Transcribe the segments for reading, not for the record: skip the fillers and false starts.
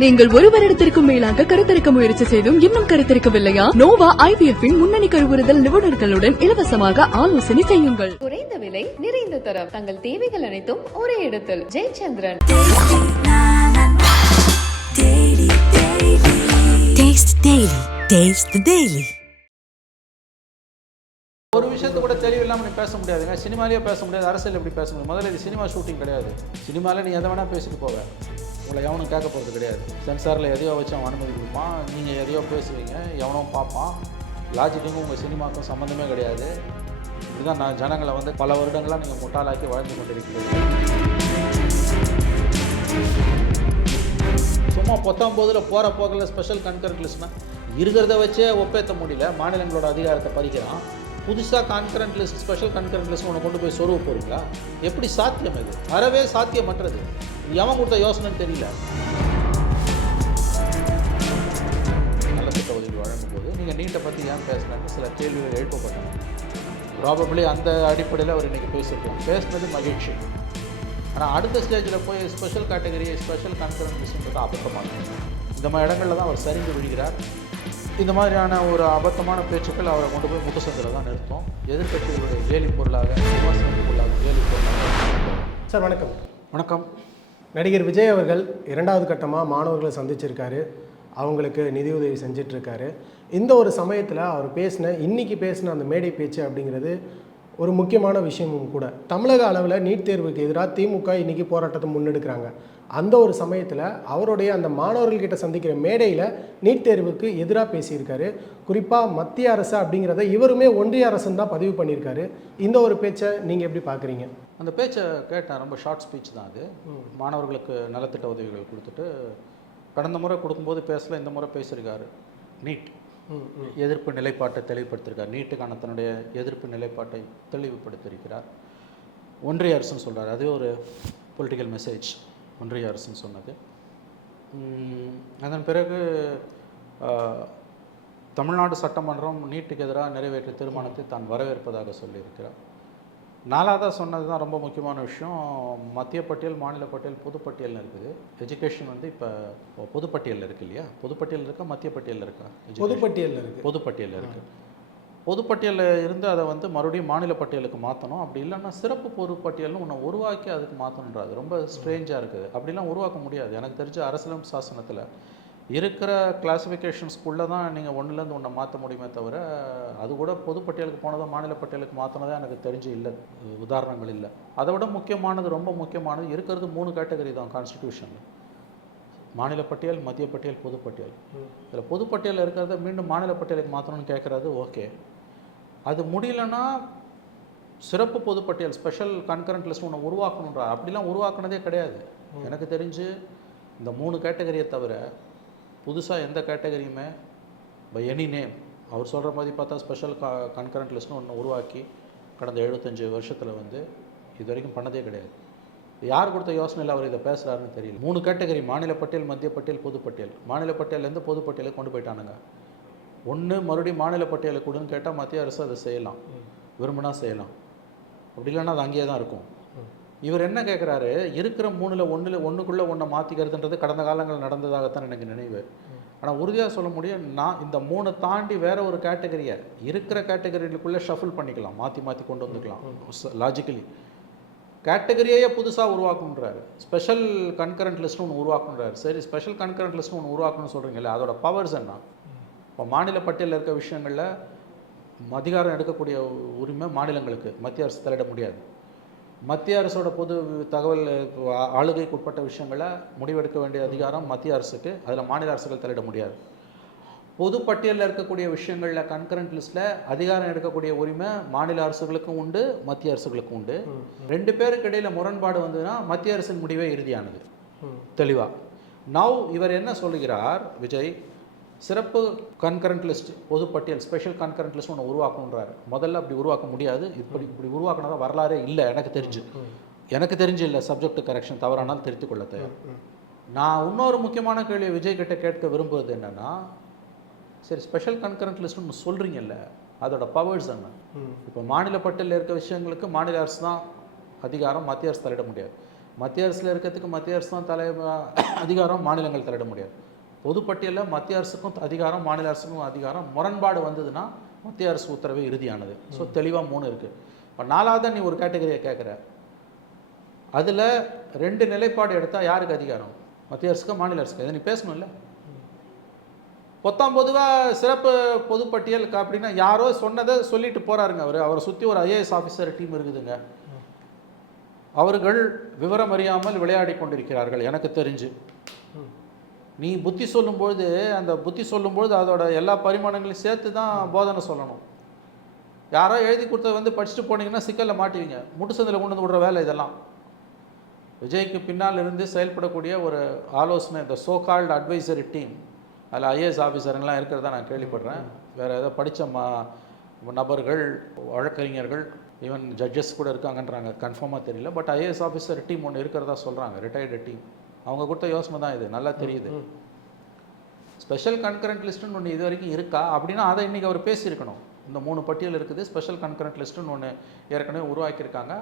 நீங்கள் ஒரு வருடத்திற்கும் மேலாக கருத்தரிக்க முயற்சி செய்தும் இன்னும் கருத்தரிக்கவில்லையா? நோவா IVF இன் முன்னணி கருவுறுதல் நிபுணர்களுடன் இலவசமாக ஆலோசனை செய்யுங்கள். குறைந்த விலை, நிறைந்த தரம், தங்கள் தேவைகள் அனைத்தும் ஒரே இடத்தில். ஜெயச்சந்திரன். ஒரு விஷயத்தை கூட தெளிவில்லாமல் நீ பேச முடியாதுங்க. சினிமாலேயே பேச முடியாது, அரசியல் எப்படி பேச முடியும்? முதல்ல இது சினிமா ஷூட்டிங் கிடையாது. சினிமாவில் நீ எதை வேணால் பேசிட்டு போவ, உங்களை எவனும் கேட்க போகிறது கிடையாது. சென்சாரில் எதையோ வச்சு அவன் அனுமதி கொடுப்பான், நீங்கள் எதையோ பேசுவீங்க, எவனோ பார்ப்பான். லாஜிக்குக்கும் உங்கள் சினிமாவுக்கும் சம்மந்தமே கிடையாது. இதுதான் நான் ஜனங்களை வந்து பல வருடங்களாக நீங்கள் முட்டாளாக்கி வாழ்ந்து கொண்டிருக்கிறீர்கள். சும்மா 19 போகிற போக்கில் ஸ்பெஷல் கன்கரண்ட் லிஸ்ட்னா இருக்கிறத வச்சே ஒப்பேற்ற முடியல. மாநிலங்களோட அதிகாரத்தை பறிக்கிறான். புதுசாக concurrent list, special concurrent list ஒன்று கொண்டு போய் சொருவ போகிறீங்களா? எப்படி சாத்தியம்? இது அறவே சாத்தியமற்றது. எவன் கொடுத்த யோசனைன்னு தெரியல. நலத்திட்ட உதவி வழங்கும் போது நீங்கள் நீட்டை பற்றி ஏன் பேசலான்னு சில கேள்விகள் எழுப்பப்பட்டாங்க. ப்ராபப்ளி அந்த அடிப்படையில் அவர் இன்றைக்கி பேசியிருக்கலாம். பேசினது மகிழ்ச்சி. ஆனால் அடுத்த ஸ்டேஜில் போய் ஸ்பெஷல் கேட்டகரி, ஸ்பெஷல் கன்கரண்ட் லிஸ்ட்ன்றது அபத்தமாக இந்த மாதிரி இடங்களில் தான் அவர் சரிந்து விழுகிறார். இந்த மாதிரியான ஒரு அபத்தமான பேச்சுக்கள் அவரை கொண்டு போய் முகசந்தில் தான் நிறுத்தும். எதிர்க்கட்சிகளுடைய கேலி பொருளாக, விமர்சனத்துக்கு பொருளாக, கேலி பொருளாக. சார் வணக்கம். வணக்கம். நடிகர் விஜய் அவர்கள் 2வது கட்டமாக மாணவர்களை சந்திச்சிருக்காரு, அவங்களுக்கு நிதியுதவி செஞ்சிட்ருக்காரு. இந்த ஒரு சமயத்தில் அவர் இன்னைக்கு பேசின அந்த மேடை பேச்சு அப்படிங்கிறது ஒரு முக்கியமான விஷயமும் கூட. தமிழக அளவில் நீட் தேர்வுக்கு எதிராக திமுக இன்றைக்கி போராட்டத்தை முன்னெடுக்கிறாங்க. அந்த ஒரு சமயத்தில் அவருடைய அந்த மாணவர்கள்கிட்ட சந்திக்கிற மேடையில் நீட் தேர்வுக்கு எதிராக பேசியிருக்காரு. குறிப்பாக மத்திய அரசு அப்படிங்கிறத இவருமே ஒன்றிய அரசுன்னு தான் பதிவு பண்ணியிருக்காரு. இந்த ஒரு பேச்சை நீங்கள் எப்படி பார்க்குறீங்க? அந்த பேச்சை கேட்டேன். ரொம்ப ஷார்ட் ஸ்பீச் தான் அது. மாணவர்களுக்கு நலத்திட்ட உதவிகள் கொடுத்துட்டு கடந்த முறை கொடுக்கும்போது பேசல, இந்த முறை பேசியிருக்காரு. நீட் எதிர்ப்பு நிலைப்பாட்டை தெளிவுபடுத்தியிருக்கார். நீட்டுக்கான தன்னுடைய எதிர்ப்பு நிலைப்பாட்டை தெளிவுபடுத்தியிருக்கிறார். ஒன்றிய அரசுன்னு சொல்கிறார். அதுவே ஒரு பொலிட்டிக்கல் மெசேஜ். ஒன்றிய அரசுன்னு சொன்னது. அதன் பிறகு தமிழ்நாடு சட்டமன்றம் நீட்டுக்கு எதிராக நிறைவேற்றிய தீர்மானத்தை தான் வரவேற்பதாக சொல்லியிருக்கிறார். 4வதாக சொன்னது தான் ரொம்ப முக்கியமான விஷயம். மத்திய பட்டியல், மாநில பட்டியல், பொதுப்பட்டியல்னு இருக்குது. எஜுகேஷன் வந்து இப்போ பொதுப்பட்டியலில் இருக்குது இல்லையா? பொதுப்பட்டியல் இருக்கா, மத்திய பட்டியலில் இருக்கா? பொதுப்பட்டியலில் இருக்குது. பொதுப்பட்டியலில் இருக்குது. பொதுப்பட்டியலில் இருந்து அதை வந்து மறுபடியும் மாநில பட்டியலுக்கு மாற்றணும். அப்படி இல்லைன்னா சிறப்பு பொதுப்பட்டியல்னு ஒன்று உருவாக்கி அதுக்கு மாற்றணுன்றது ரொம்ப ஸ்ட்ரேஞ்சாக இருக்குது. அப்படிலாம் உருவாக்க முடியாது. எனக்கு தெரிஞ்ச அரசியல் சாசனத்தில் இருக்கிற கிளாஸிஃபிகேஷன்ஸ்குள்ளே தான் நீங்கள் ஒன்றுலேருந்து ஒன்றை மாற்ற முடியுமே தவிர, அது கூட பொதுப்பட்டியலுக்கு போனதோ மாநில பட்டியலுக்கு மாற்றினதே எனக்கு தெரிஞ்சு இல்லை, உதாரணங்கள் இல்லை. அதை விட முக்கியமானது, ரொம்ப முக்கியமானது, இருக்கிறது 3 கேட்டகரி தான் கான்ஸ்டிடியூஷனில். மாநில பட்டியல், மத்திய பட்டியல், பொதுப்பட்டியல். இதில் பொதுப்பட்டியலில் இருக்கிறத மீண்டும் மாநில பட்டியலுக்கு மாற்றணும்னு கேட்குறது ஓகே. அது முடியலன்னா சிறப்பு பொதுப்பட்டியல், ஸ்பெஷல் கன்கரண்ட் லிஸ்ட் ஒன்று உருவாக்கணுன்ற, அப்படிலாம் உருவாக்குனதே கிடையாது. எனக்கு தெரிஞ்சு இந்த 3 கேட்டகரியை தவிர புதுசாக எந்த கேட்டகரியுமே பை எனி நேம் அவர் சொல்கிற மாதிரி பார்த்தா ஸ்பெஷல் கன்கரண்ட் லிஸ்ட்னு ஒன்று உருவாக்கி கடந்த 75 வருஷத்தில் வந்து இது வரைக்கும் பண்ணதே கிடையாது. யார் கொடுத்த யோசனையில் அவர் இதை பேசுகிறாருன்னு தெரியல. 3 கேட்டகரி: மாநில பட்டியல், மத்திய பட்டியல், பொதுப்பட்டியல். மாநில பட்டியலேருந்து பொதுப்பட்டியலுக்கு கொண்டு போயிட்டானுங்க. ஒன்று மறுபடியும் மாநில பட்டியலுக்கு கொடுன்னு கேட்டால் மத்திய அரசு அதை செய்யலாம், விரும்பினா செய்யலாம். அப்படி இல்லைன்னா அது அங்கேயே தான் இருக்கும். இவர் என்ன கேட்குறாரு, இருக்கிற 3ல் ஒன்றுக்குள்ளே ஒன்றை மாற்றிக்கிறதுன்றது கடந்த காலங்கள் நடந்ததாகத்தான் எனக்கு நினைவு. ஆனால் உறுதியாக சொல்ல முடியும், நான் இந்த 3 தாண்டி வேறு ஒரு கேட்டகரியை இருக்கிற கேட்டகரிக்குள்ளே ஷஃபில் பண்ணிக்கலாம், மாற்றி கொண்டு வந்துக்கலாம். லாஜிக்கலி கேட்டகரியே புதுசாக உருவாக்கணுன்றாரு. ஸ்பெஷல் கன்கரண்ட் லிஸ்ட்னு ஒன்று உருவாக்கணுன்றாரு. சரி, ஸ்பெஷல் கன்கரண்ட் லிஸ்ட்னு ஒன்று உருவாக்கணும்னு சொல்கிறீங்களே, அதோட பவர்ஸ் என்ன? இப்போ மாநில பட்டியலில் இருக்க விஷயங்களில் அதிகாரம் எடுக்கக்கூடிய உரிமை மாநிலங்களுக்கு மத்திய அரசு தலையிட முடியாது. மத்திய அரசோட பொது தகவல் ஆளுகைக்கு உட்பட்ட விஷயங்களை முடிவெடுக்க வேண்டிய அதிகாரம் மத்திய அரசுக்கு, அதில் மாநில அரசுகள் தலையிட முடியாது. பொதுப்பட்டியலில் இருக்கக்கூடிய விஷயங்களில் கன்கரண்ட் லிஸ்ட்டில் அதிகாரம் எடுக்கக்கூடிய உரிமை மாநில அரசுகளுக்கும் உண்டு, மத்திய அரசுகளுக்கும் உண்டு. 2 பேருக்கு இடையில் முரண்பாடு வந்ததுன்னா மத்திய அரசின் முடிவே இறுதியானது, தெளிவாக. நவ் இவர் என்ன சொல்லுகிறார் விஜய், சிறப்பு கன்கரண்ட் லிஸ்ட், பொதுப்பட்டியல், ஸ்பெஷல் கன்கரண்ட் லிஸ்ட் ஒன்று உருவாக்கணுன்றாரு. முதல்ல அப்படி உருவாக்க முடியாது. இப்படி உருவாக்கினதா வரலாறே இல்லை எனக்கு தெரிஞ்சு இல்லை. சப்ஜெக்ட் கரெக்ஷன் தவறானால் திருத்திக் கொள்ள தயார். நான் இன்னொரு முக்கியமான கேள்வி விஜய் கிட்ட கேட்க விரும்புவது என்னென்னா, சரி ஸ்பெஷல் கன்கரண்ட் லிஸ்ட் ஒன்று சொல்கிறீங்கல்ல, அதோட பவர்ஸ் என்ன? இப்போ மாநில பட்டியலில் இருக்க விஷயங்களுக்கு மாநில அரசு தான் அதிகாரம், மத்திய அரசு தலையிட முடியாது. மத்திய அரசில் இருக்கிறதுக்கு மத்திய அரசு தான் அதிகாரம், மாநிலங்கள் தலையிட முடியாது. பொதுப்பட்டியலில் மத்திய அரசுக்கும் அதிகாரம், மாநில அரசுக்கும் அதிகாரம். முரண்பாடு வந்ததுன்னா மத்திய அரசு உத்தரவே இறுதியானது. ஸோ தெளிவாக 3 இருக்குது. இப்போ 4ஆவது நீ ஒரு கேட்டகரியை கேட்குற, அதில் 2 நிலைப்பாடு எடுத்தால் யாருக்கு அதிகாரம்? மத்திய அரசுக்கு, மாநில அரசுக்கு? இதை நீ பேசணும்ல. பொதுவாக சிறப்பு பொதுப்பட்டியல் அப்படின்னா யாரோ சொன்னதை சொல்லிட்டு போகிறாருங்க. அவரை சுற்றி ஒரு ஐஏஎஸ் ஆஃபீஸர் டீம் இருக்குதுங்க. அவர்கள் விவரம் அறியாமல் விளையாடி கொண்டிருக்கிறார்கள் எனக்கு தெரிஞ்சு. நீ புத்தி சொல்லும்பொழுது அந்த புத்தி சொல்லும்பொழுது அதோட எல்லா பரிமாணங்களையும் சேர்த்து தான் போதனை சொல்லணும். யாரோ எழுதி கொடுத்தது வந்து படிச்சுட்டு போனீங்கன்னா சிக்கலில் மாட்டுவீங்க. முட்டு சந்தில் கொண்டு வந்து விடுற வேலை இதெல்லாம். விஜய்க்கு பின்னால் இருந்து செயல்படக்கூடிய ஒரு ஆலோசனை, இந்த சோ கால்டு அட்வைசரி டீம், அதில் ஐஏஎஸ் ஆஃபீஸருங்கெலாம் இருக்கிறதா நான் கேள்விப்படுறேன். வேறு ஏதோ படித்த நபர்கள், வழக்கறிஞர்கள், ஈவன் ஜட்ஜஸ் கூட இருக்காங்கன்றாங்க, கன்ஃபார்மாக தெரியல. பட் ஐஏஎஸ் ஆஃபீஸர் டீம் ஒன்று இருக்கிறதா சொல்கிறாங்க, ரிட்டையர்டு டீம். அவங்க கொடுத்த யோசனை தான் இது, நல்லா தெரியுது. ஸ்பெஷல் கன்கரண்ட் லிஸ்ட்டுன்னு ஒன்று இது வரைக்கும் இருக்கா அப்படின்னா அதை இன்றைக்கி அவர் பேசியிருக்கணும். இந்த 3 பட்டியல் இருக்குது, ஸ்பெஷல் கன்கரண்ட் லிஸ்ட்டுன்னு ஒன்று ஏற்கனவே உருவாக்கியிருக்காங்க.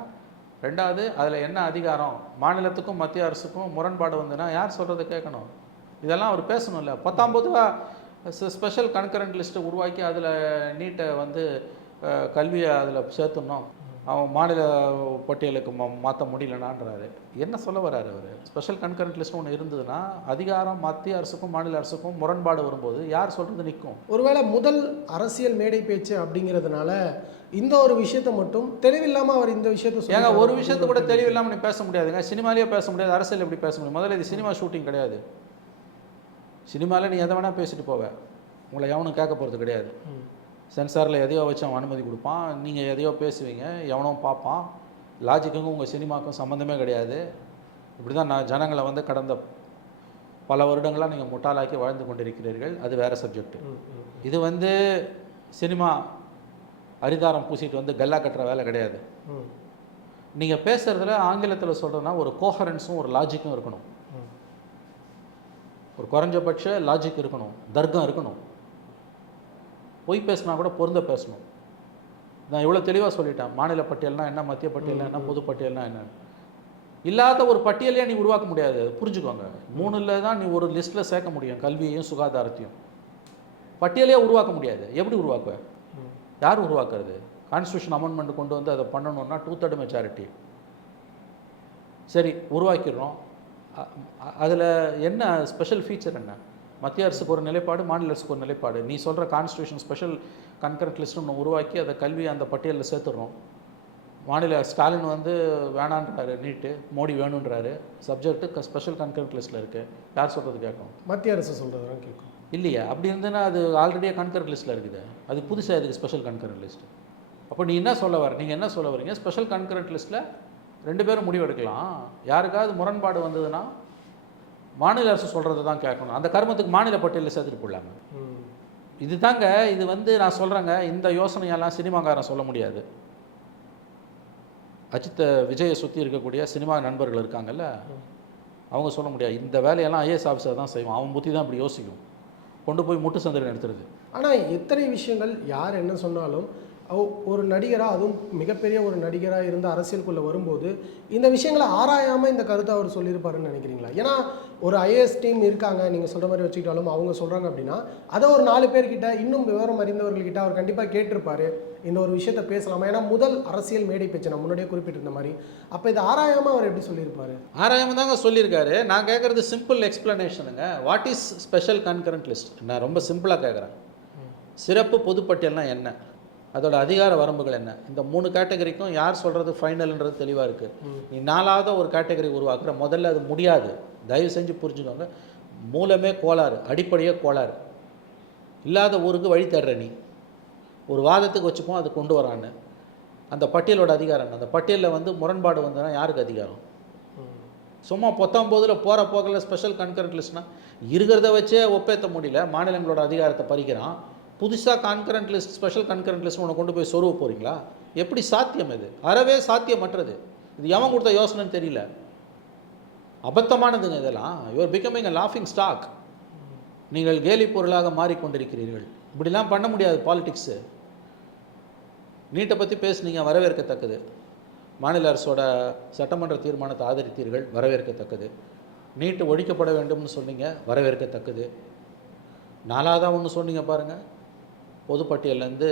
2வது, அதில் என்ன அதிகாரம், மாநிலத்துக்கும் மத்திய அரசுக்கும் முரண்பாடு வந்துன்னா யார் சொல்கிறத கேட்கணும்? இதெல்லாம் அவர் பேசணும்ல. 19ஆம் ஸ்பெஷல் கன்கரண்ட் லிஸ்ட்டை உருவாக்கி அதில் நீட்டை வந்து கல்வியை அதில் சேர்த்துடணும், அவன் மாநில பட்டியலுக்கு மாற்ற முடியலனான்றாரு. என்ன சொல்ல வர்றாரு அவர்? ஸ்பெஷல் கன்கரண்ட் லிஸ்ட் ஒன்று இருந்ததுன்னா அதிகாரம் மத்திய அரசுக்கும் மாநில அரசுக்கும் முரண்பாடு வரும்போது யார் சொல்கிறது நிற்கும்? ஒருவேளை முதல் அரசியல் மேடை பேச்சு அப்படிங்கிறதுனால இந்த ஒரு விஷயத்தை மட்டும் தெளிவில்லாமல் அவர் இந்த விஷயத்தை ஏங்க ஒரு விஷயத்தை கூட தெளிவில்லாமல் நீ பேச முடியாதுங்க. சினிமாலேயே பேச முடியாது, அரசியல் எப்படி பேச முடியும்? முதல்ல இது சினிமா ஷூட்டிங் கிடையாது. சினிமாவில் நீ எதை வேணால் பேசிட்டு போவேன், உங்களை எவனும் கேட்க போகிறது கிடையாது. சென்சாரில் எதையோ வச்சு அவன் அனுமதி கொடுப்பான், நீங்கள் எதையோ பேசுவீங்க, எவனோ பார்ப்பான். லாஜிக்குக்கும் உங்கள் சினிமாவுக்கும் சம்மந்தமே கிடையாது. இப்படி தான் நான் ஜனங்களை வந்து கடந்த பல வருடங்களாக நீங்கள் முட்டாளாக்கி வாழ்ந்து கொண்டிருக்கிறீர்கள். அது வேறு சப்ஜெக்ட். இது வந்து சினிமா அரிதாரம் பூசிட்டு வந்து கல்லா கட்டுற வேலை கிடையாது. நீங்கள் பேசுகிறதுல ஆங்கிலத்தில் சொல்கிறதுனா ஒரு கோஹரன்ஸும் ஒரு லாஜிக்கும் இருக்கணும். ஒரு குறைஞ்சபட்ச லாஜிக் இருக்கணும், தர்க்கம் இருக்கணும். பொய் பேசினா கூட பொருந்த பேசணும். நான் இவ்வளோ தெளிவாக சொல்லிட்டேன். மாநில பட்டியல்னா என்ன, மத்திய பட்டியல்னா என்ன, பொது பட்டியல்னா என்ன. இல்லாத ஒரு பட்டியலையே நீ உருவாக்க முடியாது, புரிஞ்சுக்கோங்க. 3ல் தான் நீ ஒரு லிஸ்ட்டில் சேர்க்க முடியும், கல்வியையும் சுகாதாரத்தையும். பட்டியலையே உருவாக்க முடியாது. எப்படி உருவாக்குவ? யார் உருவாக்குறது? கான்ஸ்டியூஷன் அமெண்ட்மெண்ட் கொண்டு வந்து அதை பண்ணணுன்னா 2/3 மெஜாரிட்டி. சரி, உருவாக்கிடுறோம். அதில் என்ன ஸ்பெஷல் ஃபீச்சர் என்ன? மத்திய அரசுக்கு ஒரு நிலைப்பாடு, மாநில அரசுக்கு ஒரு நிலைப்பாடு. நீ சொல்கிற கான்ஸ்டியூஷன் ஸ்பெஷல் கன்கரண்ட் லிஸ்ட்டு ஒன்று உருவாக்கி அதை கல்வி அந்த பட்டியலில் சேர்த்துடுறோம். மாநில ஸ்டாலின் வந்து வேணான்றாரு நீட்டு, மோடி வேணுன்றாரு. சப்ஜெக்ட்டு ஸ்பெஷல் கன்கரண்ட் லிஸ்ட்டில் இருக்குது. யார் சொல்கிறது கேட்கும்? மத்திய அரசு சொல்கிறது கேட்கும் இல்லையா? அப்படி இருந்ததுன்னா அது ஆல்ரெடியே கன்கரண்ட் லிஸ்ட்டில் இருக்குது. அது புதுசாக இருக்குது ஸ்பெஷல் கன்கரண்ட் லிஸ்ட்டு. அப்போ நீ என்ன சொல்ல வர? நீங்கள் என்ன சொல்ல வரீங்க? ஸ்பெஷல் கன்கரண்ட் லிஸ்ட்டில் 2 பேரும் முடிவெடுக்கலாம். யாருக்காவது முரண்பாடு வந்ததுன்னா மாநில அரசு சொல்கிறது தான் கேட்கணும். அந்த கர்மத்துக்கு மாநில பட்டியலில் சேர்த்துட்டு போடலாங்க. இது தாங்க, இது வந்து நான் சொல்கிறேங்க, இந்த யோசனையெல்லாம் சினிமாக்காரன் சொல்ல முடியாது. அஜித் விஜயை சுற்றி இருக்கக்கூடிய சினிமா நண்பர்கள் இருக்காங்கல்ல, அவங்க சொல்ல முடியாது. இந்த வேலையெல்லாம் ஐஏஎஸ் ஆஃபீஸர் தான் செய்வான். அவன் புத்தி தான் இப்படி யோசிக்கும், கொண்டு போய் முட்டு சந்திரன் எடுத்துருது. ஆனால் எத்தனை விஷயங்கள் யார் என்ன சொன்னாலும் ஒரு நடிகராக, அதுவும் மிகப்பெரிய ஒரு நடிகராக இருந்து அரசியலுக்குள்ளே வரும்போது இந்த விஷயங்களை ஆராயாமல் இந்த கருத்தை அவர் சொல்லியிருப்பாருன்னு நினைக்கிறீங்களா? ஏன்னா ஒரு ஐஏஎஸ் டீம் இருக்காங்க, நீங்கள் சொல்கிற மாதிரி வச்சுக்கிட்டாலும் அவங்க சொல்கிறாங்க அப்படின்னா அதை ஒரு 4 பேர்கிட்ட, இன்னும் விவரம் அறிந்தவர்கள்கிட்ட அவர் கண்டிப்பாக கேட்டிருப்பார், இந்த ஒரு விஷயத்தை பேசலாமா? ஏன்னா முதல் அரசியல் மேடை பேச்சு நான் முன்னாடியே குறிப்பிட்டிருந்த மாதிரி. அப்போ இதை ஆராயாமல் அவர் எப்படி சொல்லியிருப்பார்? ஆராயாமல் தாங்க சொல்லியிருக்காரு. நான் கேட்குறது சிம்பிள் எக்ஸ்பிளனேஷனுங்க. What is special concurrent list? நான் ரொம்ப சிம்பிளாக கேட்குறேன். சிறப்பு பொதுப்பட்டியல்னா என்ன, அதோட அதிகார வரம்புகள் என்ன? இந்த 3 கேட்டகரிக்கும் யார் சொல்கிறது ஃபைனல்ன்றது தெளிவாக இருக்குது. நீ 4வது ஒரு கேட்டகரி உருவாக்குற, முதல்ல அது முடியாது. தயவு செஞ்சு புரிஞ்சுக்கோங்க. மூலமே கோளாறு, அடிப்படையே கோளாறு. இல்லாத ஊருக்கு வழி தேடுற நீ. ஒரு வாதத்துக்கு வச்சுப்போம், அது கொண்டு வரான்னு. அந்த பட்டியலோட அதிகாரம் என்ன? அந்த பட்டியலில் வந்து முரண்பாடு வந்ததுன்னா யாருக்கு அதிகாரம்? சும்மா 19ல் போகிற போக்கில் ஸ்பெஷல் கன்கரண்ட் லிஸ்ட்னா இருக்கிறத வச்சே ஒப்பேற்ற முடியல, மாநிலங்களோட அதிகாரத்தை பறிக்கிறான். புதுசாக concurrent list, special concurrent list ஒன்று கொண்டு போய் சொருவ போகிறீங்களா? எப்படி சாத்தியம்? இது அறவே சாத்தியமற்றது. இது எவன் கொடுத்த யோசனைன்னு தெரியல. அபத்தமானதுங்க இதெல்லாம். யூஆர் பிகமிங் அ லாஃபிங் ஸ்டாக். நீங்கள் கேலி பொருளாக மாறிக்கொண்டிருக்கிறீர்கள். இப்படிலாம் பண்ண முடியாது பாலிடிக்ஸு. நீட்டை பற்றி பேசுனீங்க, வரவேற்கத்தக்கது. மாநில அரசோட சட்டமன்ற தீர்மானத்தை ஆதரித்தீர்கள், வரவேற்கத்தக்கது. நீட்டு ஒழிக்கப்பட வேண்டும்னு சொன்னீங்க, வரவேற்கத்தக்கது. நாலாவதாக ஒன்று சொன்னீங்க பாருங்கள், பொதுப்பட்டியலேருந்து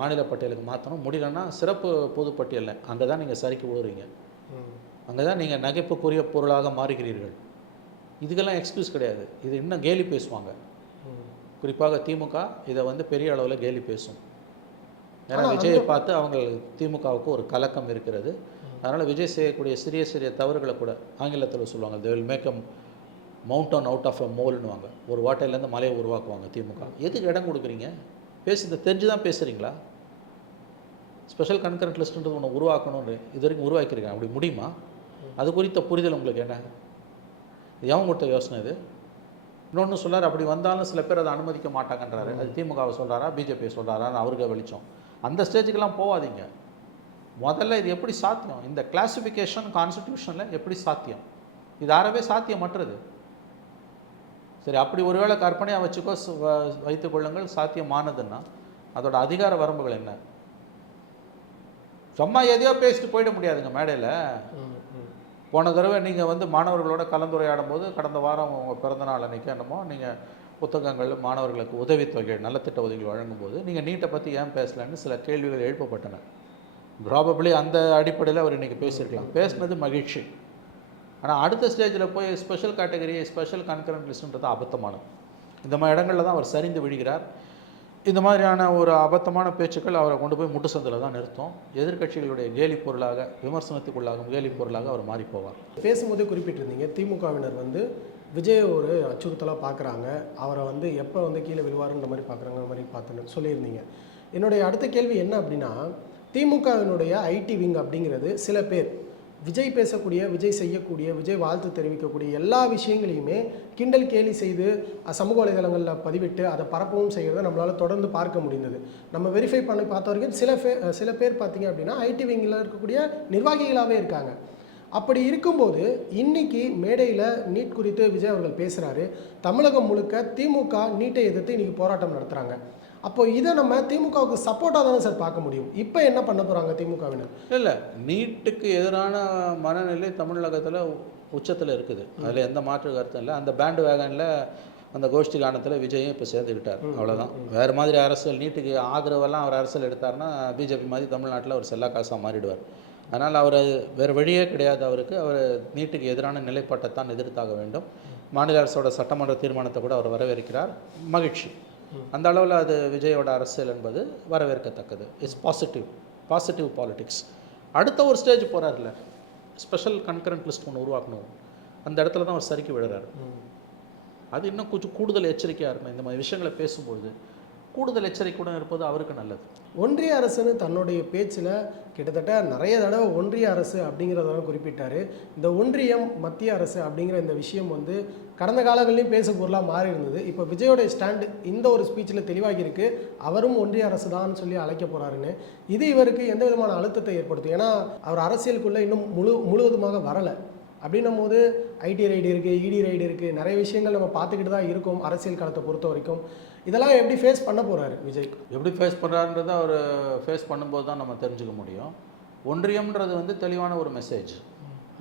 மாநில பட்டியலுக்கு மாற்றணும், முடியலன்னா சிறப்பு பொதுப்பட்டியலில் அங்கே தான் நீங்கள் சரிக்கு விழுறீங்க, அங்கே தான் நீங்கள் நகைப்புக்குரிய பொருளாக மாறுகிறீர்கள். இதுக்கெல்லாம் எக்ஸ்கியூஸ் கிடையாது. இது இன்னும் கேலி பேசுவாங்க. குறிப்பாக திமுக இதை வந்து பெரிய அளவில் கேலி பேசும். ஏன்னா விஜயை பார்த்து அவங்க திமுகவுக்கு ஒரு கலக்கம் இருக்கிறது. அதனால் விஜய் செய்யக்கூடிய சிறிய சிறிய தவறுகளை கூட ஆங்கிலத்தில் சொல்லுவாங்க, they will make a mountain out of a moleன்னுவாங்க. ஒரு வாட்டையிலேருந்து மலையை உருவாக்குவாங்க திமுக. எதுக்கு இடம் கொடுக்குறீங்க? பேசுறது தெரிஞ்சு தான் பேசுகிறீங்களா? ஸ்பெஷல் கன்கரண்ட் லிஸ்ட்டுன்றது ஒன்று உருவாக்கணும்னு இது வரைக்கும் உருவாக்கியிருக்காங்க. அப்படி முடியுமா? அது குறித்த புரிதல் உங்களுக்கு என்ன? எவன் கொடுத்த யோசனை இது? இன்னொன்று சொல்லார், அப்படி வந்தாலும் சில பேர் அதை அனுமதிக்க மாட்டாங்கன்றாரு. அது திமுகவை சொல்கிறாரா, பிஜேபியை சொல்கிறாரான்னு அவருக்கு வெளிச்சம். அந்த ஸ்டேஜுக்கெல்லாம் போகாதீங்க. முதல்ல இது எப்படி சாத்தியம்? இந்த கிளாசிஃபிகேஷன் கான்ஸ்டிடியூஷனில் எப்படி சாத்தியம்? இது அறவே சாத்தியமற்றது. சரி, அப்படி ஒருவேளை கற்பனையாக வச்சுக்கோ, வைத்துக்கொள்ளுங்கள், சாத்தியமானதுன்னா அதோட அதிகார வரம்புகள் என்ன? சும்மா எதையோ பேசிட்டு போயிட முடியாதுங்க மேடையில். போன தடவை நீங்கள் வந்து மாணவர்களோட கலந்துரையாடும் போது, கடந்த வாரம் உங்கள் பிறந்தநாள் அன்றைக்கி என்னமோ நீங்கள் புத்தகங்கள் மாணவர்களுக்கு உதவித்தொகை நலத்திட்ட உதவிகள் வழங்கும்போது நீங்கள் நீட்டை பற்றி ஏன் பேசலைன்னு சில கேள்விகள் எழுப்பப்பட்டன. ப்ராபப்ளி அந்த அடிப்படையில் அவர் இன்றைக்கி பேசியிருக்கலாம். பேசினது மகிழ்ச்சி. ஆனால் அடுத்த ஸ்டேஜில் போய் ஸ்பெஷல் கேட்டகரி, ஸ்பெஷல் கன்கரண்ட் லிஸ்ட்டுன்றது அபத்தமானது. இந்த மாதிரி இடங்களில் தான் அவர் சரிந்து விழுகிறார். இந்த மாதிரியான ஒரு அபத்தமான பேச்சுக்கள் அவரை கொண்டு போய் முட்டு சந்தில் தான் நிறுத்தும். எதிர்க்கட்சிகளுடைய கேலி பொருளாக, விமர்சனத்துக்குள்ளாகும் கேலி பொருளாக அவர் மாறி போவார். பேசும்போதே குறிப்பிட்டிருந்தீங்க, திமுகவினர் வந்து விஜய் ஒரு அச்சுறுத்தலாக பார்க்குறாங்க, அவரை வந்து எப்போ வந்து கீழே விழுவாருன்ற மாதிரி பார்க்குறாங்க மாதிரி பார்த்துன்னு சொல்லியிருந்தீங்க. என்னுடைய அடுத்த கேள்வி என்ன அப்படின்னா, திமுகவினுடைய ஐடி விங் அப்படிங்கிறது சில பேர் விஜய் பேசக்கூடிய, விஜய் செய்யக்கூடிய, விஜய் வாழ்த்து தெரிவிக்கக்கூடிய எல்லா விஷயங்களையுமே கிண்டல் கேலி செய்து சமூக வலைதளங்களில் பதிவிட்டு அதை பரப்பவும் செய்கிறத நம்மளால் தொடர்ந்து பார்க்க முடிந்தது. நம்ம வெரிஃபை பண்ணி பார்த்த வரைக்கும் சில பேர் பார்த்தீங்க அப்படின்னா ஐடி விங்கில் இருக்கக்கூடிய நிர்வாகிகளாகவே இருக்காங்க. அப்படி இருக்கும்போது இன்னைக்கு மேடையில் நீட் குறித்து விஜய் அவர்கள் பேசுகிறாரு. தமிழகம் முழுக்க திமுக நீட்டை எதிர்த்து இன்றைக்கி போராட்டம் நடத்துகிறாங்க. அப்போ இதை நம்ம திமுகவுக்கு சப்போர்ட்டாக தானே சார் பார்க்க முடியும். இப்போ என்ன பண்ண போகிறாங்க திமுகவினர்? இல்லை, நீட்டுக்கு எதிரான மனநிலை தமிழகத்தில் உச்சத்தில் இருக்குது. அதில் எந்த மாற்று கருத்தும் இல்லை. அந்த பேண்டு வேகனில் அந்த கோஷ்டி காலத்தில் விஜயும் இப்போ சேர்ந்துக்கிட்டார், அவ்வளோதான். வேறு மாதிரி அரசியல் நீட்டுக்கு ஆதரவெல்லாம் அவர் அரசியல் எடுத்தார்னா பிஜேபி மாதிரி தமிழ்நாட்டில் அவர் செல்லா காசாக மாறிடுவார். அதனால் அவர் வேறு வழியே கிடையாது. அவருக்கு அவர் நீட்டுக்கு எதிரான நிலைப்பாட்டைத்தான் எதிர்த்தாக வேண்டும். மாநில அரசோட சட்டமன்ற தீர்மானத்தை கூட அவர் வரவேற்கிறார், மகிழ்ச்சி. அந்த அளவில் அது விஜயோட அரசியல் என்பது வரவேற்கத்தக்கது. It's positive politics. அடுத்த ஒரு ஸ்டேஜ் போகிறார்ல, ஸ்பெஷல் கன்கரண்ட் லிஸ்ட் ஒன்று உருவாக்கணும். அந்த இடத்துல தான் அவர் சரிக்கு விழுறாரு. அது இன்னும் கொஞ்சம் கூடுதல் எச்சரிக்கையாக இருக்கணும். இந்த மாதிரி விஷயங்களை பேசும்பொழுது கூடுதல் எச்சரிக்கையுடன் இருப்பது அவருக்கு நல்லது. ஒன்றிய அரசுன்னு தன்னுடைய பேச்சில் கிட்டத்தட்ட நிறைய தடவை ஒன்றிய அரசு அப்படிங்கிறதெல்லாம் குறிப்பிட்டார். இந்த ஒன்றியம், மத்திய அரசு அப்படிங்கிற இந்த விஷயம் வந்து கடந்த காலங்கள்லையும் பேசு பொருளாக மாறி இருந்தது. இப்போ விஜயோடைய ஸ்டாண்டு இந்த ஒரு ஸ்பீச்சில் தெளிவாகி இருக்கு. அவரும் ஒன்றிய அரசு தான் சொல்லி அழைக்க போகிறாருன்னு. இது இவருக்கு எந்த விதமான அழுத்தத்தை ஏற்படுத்தும்? ஏன்னா அவர் அரசியலுக்குள்ளே இன்னும் முழுவதுமாக வரலை. அப்படின்னும் போது ஐடி ரைடு இருக்குது, இடி ரைடு இருக்குது, நிறைய விஷயங்கள் நம்ம பார்த்துக்கிட்டு தான் இருக்கோம் அரசியல் காலத்தை பொறுத்த வரைக்கும். இதெல்லாம் எப்படி ஃபேஸ் பண்ண போகிறாரு விஜய்? எப்படி ஃபேஸ் பண்ணுறாருன்றதை அவர் ஃபேஸ் பண்ணும்போது தான் நம்ம தெரிஞ்சுக்க முடியும். ஒன்றியம்ன்றது வந்து தெளிவான ஒரு மெசேஜ்.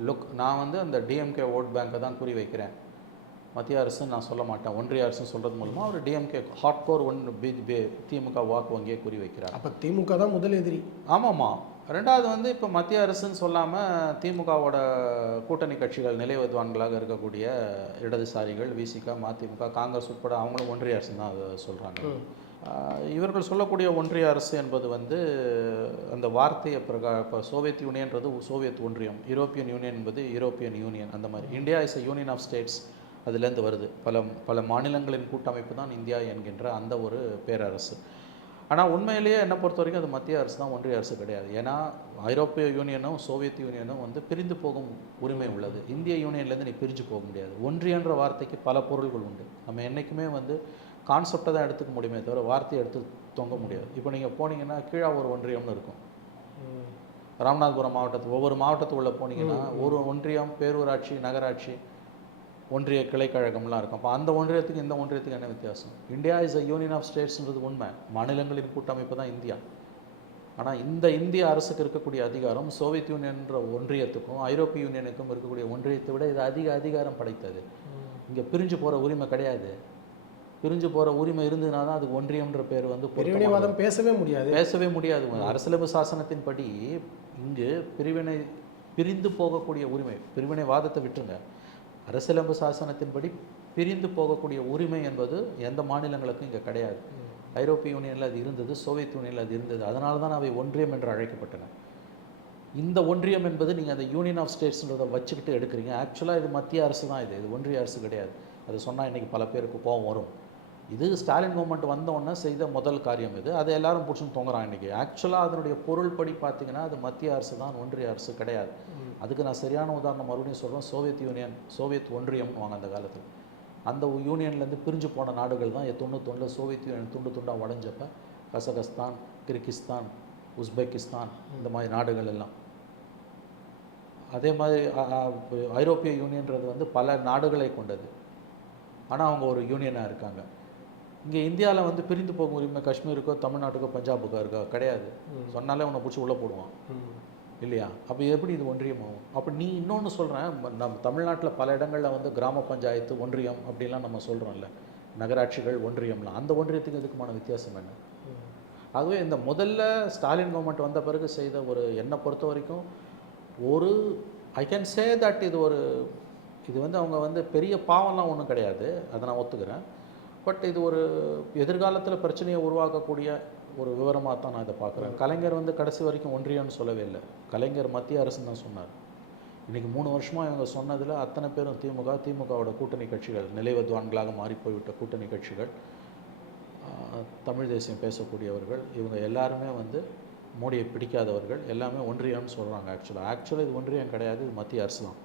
லுக், நான் வந்து அந்த டிஎம்கே ஓட் பேங்கை தான் குறி வைக்கிறேன், மத்திய அரசுன்னு நான் சொல்ல மாட்டேன், ஒன்றிய அரசுன்னு சொல்கிறது மூலமாக அவர் டிஎம்கே ஹார்ட்கோர் திமுக வாக்கு வங்கியை குறி வைக்கிறார். அப்போ திமுக தான் முதல் எதிரி. ஆமாம்மா. ரெண்டாவது வந்து இப்போ மத்திய அரசுன்னு சொல்லாமல் திமுகவோட கூட்டணி கட்சிகள் நிலைவதுவான்களாக இருக்கக்கூடிய இடதுசாரிகள், விசிக, மதிமுக, காங்கிரஸ் உட்பட அவங்களும் ஒன்றிய அரசு தான் அதை சொல்கிறாங்க. இவர்கள் சொல்லக்கூடிய ஒன்றிய அரசு என்பது வந்து அந்த வார்த்தையை இப்போ சோவியத் யூனியன்றது சோவியத் ஒன்றியம், யூரோப்பியன் யூனியன் என்பது யூரோப்பியன் யூனியன். அந்த மாதிரி India is a union of states, அதுலேருந்து வருது. பல மாநிலங்களின் கூட்டமைப்பு தான் இந்தியா என்கின்ற அந்த ஒரு பேரரசு. ஆனால் உண்மையிலேயே என்னை பொறுத்த வரைக்கும் அது மத்திய அரசு தான், ஒன்றிய அரசு கிடையாது. ஏன்னா ஐரோப்பிய யூனியனும் சோவியத் யூனியனும் வந்து பிரிந்து போகும் உரிமை உள்ளது. இந்திய யூனியன்லேருந்து நீ பிரிஞ்சு போக முடியாது. ஒன்றியன்ற வார்த்தைக்கு பல பொருள்கள் உண்டு. நம்ம என்றைக்குமே வந்து கான்செப்டை தான் எடுத்துக்க முடியுமே தவிர வார்த்தையை எடுத்து தொங்க முடியாது. இப்போ நீங்கள் போனீங்கன்னா கீழாவூர் ஒன்றியம்னு இருக்கும் ராமநாதபுரம் மாவட்டத்துக்கு. ஒவ்வொரு மாவட்டத்துக்குள்ளே போனீங்கன்னா ஒரு ஒன்றியம், பேரூராட்சி, நகராட்சி, ஒன்றிய கிளைக்கழகம்லாம் இருக்கும். அப்போ அந்த ஒன்றியத்துக்கு இந்த ஒன்றியத்துக்கு என்ன வித்தியாசம்? India is a union of ஸ்டேட்ஸ்ன்றது உண்மை. மாநிலங்களின் கூட்டமைப்பு தான் இந்தியா. ஆனால் இந்த இந்திய அரசுக்கு இருக்கக்கூடிய அதிகாரம் சோவியத் யூனியன்ற ஒன்றியத்துக்கும் ஐரோப்பிய யூனியனுக்கும் இருக்கக்கூடிய ஒன்றியத்தை விட இது அதிகாரம் படைத்தது. இங்கே பிரிஞ்சு போகிற உரிமை கிடையாது. பிரிஞ்சு போகிற உரிமை இருந்ததுனா தான் அது ஒன்றியம்ன்ற பேர் வந்து பிரிவினைவாதம் பேசவே முடியாது. அரசியலமைப்பு சாசனத்தின்படி இங்கு பிரிந்து போகக்கூடிய உரிமை, பிரிவினைவாதத்தை விட்டுருங்க, அரசியலமைப்பு சாசனத்தின்படி பிரிந்து போகக்கூடிய உரிமை என்பது எந்த மாநிலங்களுக்கும் இங்கே கிடையாது. ஐரோப்பிய யூனியனில் அது இருந்தது, சோவியத் யூனியனில் அது இருந்தது. அதனால தான் அவை ஒன்றியம் என்று அழைக்கப்பட்டன. இந்த ஒன்றியம் என்பது நீங்கள் அந்த யூனியன் ஆஃப் ஸ்டேட்ஸ்ன்றதை வச்சுக்கிட்டு எடுக்கிறீங்க. ஆக்சுவலாக இது மத்திய அரசு தான், இது ஒன்றிய அரசு கிடையாது. அது சொன்னால் இன்றைக்கி பல பேருக்கு கோபம் வரும். இது ஸ்டாலின் கவர்மெண்ட் வந்தோடனே செய்த முதல் காரியம் இது. அதை எல்லாரும் பிடிச்சுன்னு தொங்குறான் இன்றைக்கி. ஆக்சுவலாக அதனுடைய பொருள் படி பார்த்தீங்கன்னா அது மத்திய அரசு தான், ஒன்றிய அரசு கிடையாது. அதுக்கு நான் சரியான உதாரணம் மறுபடியும் சொல்கிறேன். சோவியத் ஒன்றியம் வாங்க அந்த காலத்தில் அந்த யூனியன்லேருந்து பிரிஞ்சு போன நாடுகள் தான் 91 சோவியத் யூனியன் துண்டாக உடஞ்சப்போ கசகஸ்தான், கிர்கிஸ்தான், உஸ்பெகிஸ்தான் இந்த மாதிரி நாடுகள் எல்லாம். அதே மாதிரி ஐரோப்பிய யூனியன்றது வந்து பல நாடுகளை கொண்டது. ஆனால் அவங்க ஒரு யூனியனாக இருக்காங்க. இங்கே இந்தியாவில் வந்து பிரிந்து போகும் உரிமை காஷ்மீருக்கோ தமிழ்நாட்டுக்கோ பஞ்சாபுக்கோ இருக்கா? கிடையாது. சொன்னாலே உன்னை பிடிச்சி உள்ளே போடுவான் இல்லையா? அப்போ எப்படி இது ஒன்றியமாகும்? அப்போ நீ இன்னொன்று சொல்கிறேன், நம்ம தமிழ்நாட்டில் பல இடங்களில் வந்து கிராம பஞ்சாயத்து ஒன்றியம் அப்படிலாம் நம்ம சொல்கிறோம்ல, நகராட்சிகள் ஒன்றியம்லாம். அந்த ஒன்றியத்துக்கு இதுக்குமான வித்தியாசம் என்ன? ஆகவே இந்த முதல்ல ஸ்டாலின் கவர்மெண்ட் வந்த பிறகு செய்த ஒரு, என்னை பொறுத்த வரைக்கும் ஒரு ஐ கேன் சே தட் இது வந்து அவங்க வந்து பெரிய பாவம்லாம் ஒன்றும் கிடையாது, அதை நான் ஒத்துக்கிறேன். பட் இது ஒரு எதிர்காலத்தில் பிரச்சனையை உருவாக்கக்கூடிய ஒரு விவரமாக தான் நான் இதை பார்க்குறேன். கலைஞர் வந்து கடைசி வரைக்கும் ஒன்றியம்னு சொல்லவே இல்லை. கலைஞர் மத்திய அரசுன்னு தான் சொன்னார். இன்றைக்கி 3 வருஷமாக இவங்க சொன்னதில் அத்தனை பேரும் திமுகவோட கூட்டணி கட்சிகள், நிலைவத்வான்களாக மாறி போய்விட்ட கூட்டணி கட்சிகள், தமிழ் தேசியம் பேசக்கூடியவர்கள், இவங்க எல்லாருமே வந்து மோடியை பிடிக்காதவர்கள், எல்லாமே ஒன்றியம்னு சொல்கிறாங்க. ஆக்சுவலாக இது ஒன்றியம் கிடையாது, இது மத்திய அரசு தான்.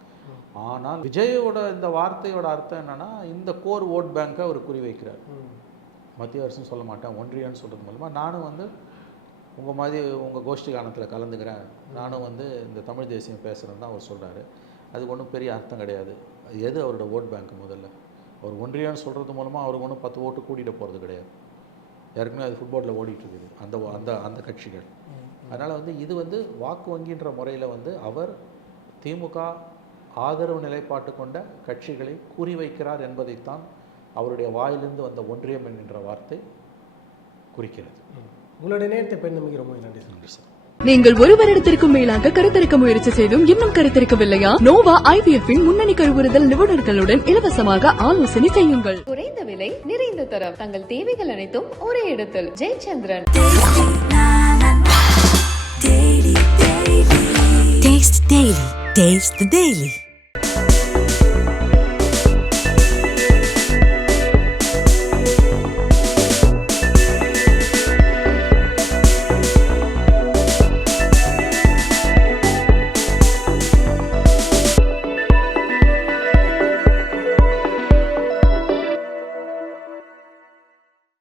ஆனால் விஜயோட இந்த வார்த்தையோட அர்த்தம் என்னென்னா, இந்த கோர் ஓட் பேங்கை அவர் குறிவைக்கிறார். மத்திய அரசுன்னு சொல்ல மாட்டேன், ஒன்றியம்னு சொல்கிறது மூலமாக நானும் வந்து உங்கள் மாதிரி உங்கள் கோஷ்டி காலத்தில் கலந்துக்கிறேன், நானும் வந்து இந்த தமிழ் தேசியம் பேசுகிறேன்னு தான் அவர் சொல்கிறாரு. அதுக்கு ஒன்றும் பெரிய அர்த்தம் கிடையாது. எது அவரோட ஓட் பேங்க்? முதல்ல அவர் ஒன்றியம்னு சொல்கிறது மூலமாக அவருக்கு ஒன்றும் 10 ஓட்டு கூட்டிகிட்டு போகிறது கிடையாது. ஏற்கனவே அது ஃபுட்பாலில் ஓடிட்டுருக்குது அந்த கட்சிகள். அதனால் வந்து இது வந்து வாக்கு வங்கின்ற முறையில் வந்து அவர் திமுக ஆதரவு நிலைப்பாட்டு கொண்ட கட்சிகளை குறிவைக்கிறார் என்பதைத்தான் அவருடைய வாயிலிருந்து வந்த ஒன்றியம் என்கின்ற வார்த்தை குறிக்கிறது. உங்களுடைய நேரத்தை பெண்ணமைக்கு ரொம்ப நன்றி சார். நீங்கள் ஒரு வருடத்திற்கும் மேலாக கருத்தரிக்க முயற்சி செய்தும் இன்னும் கருத்தரிக்கவில்லையா? நோவா ஐவிஎஃப்பின் முன்னணி கருவுறுதல் நிபுணர்களுடன் இலவசமாக ஆலோசனை செய்யுங்கள். குறைந்த விலை, நிறைந்த தரம், தங்கள் தேவைகள் அனைத்தும் ஒரே இடத்தில். ஜெயச்சந்திரன். Taste the Daily.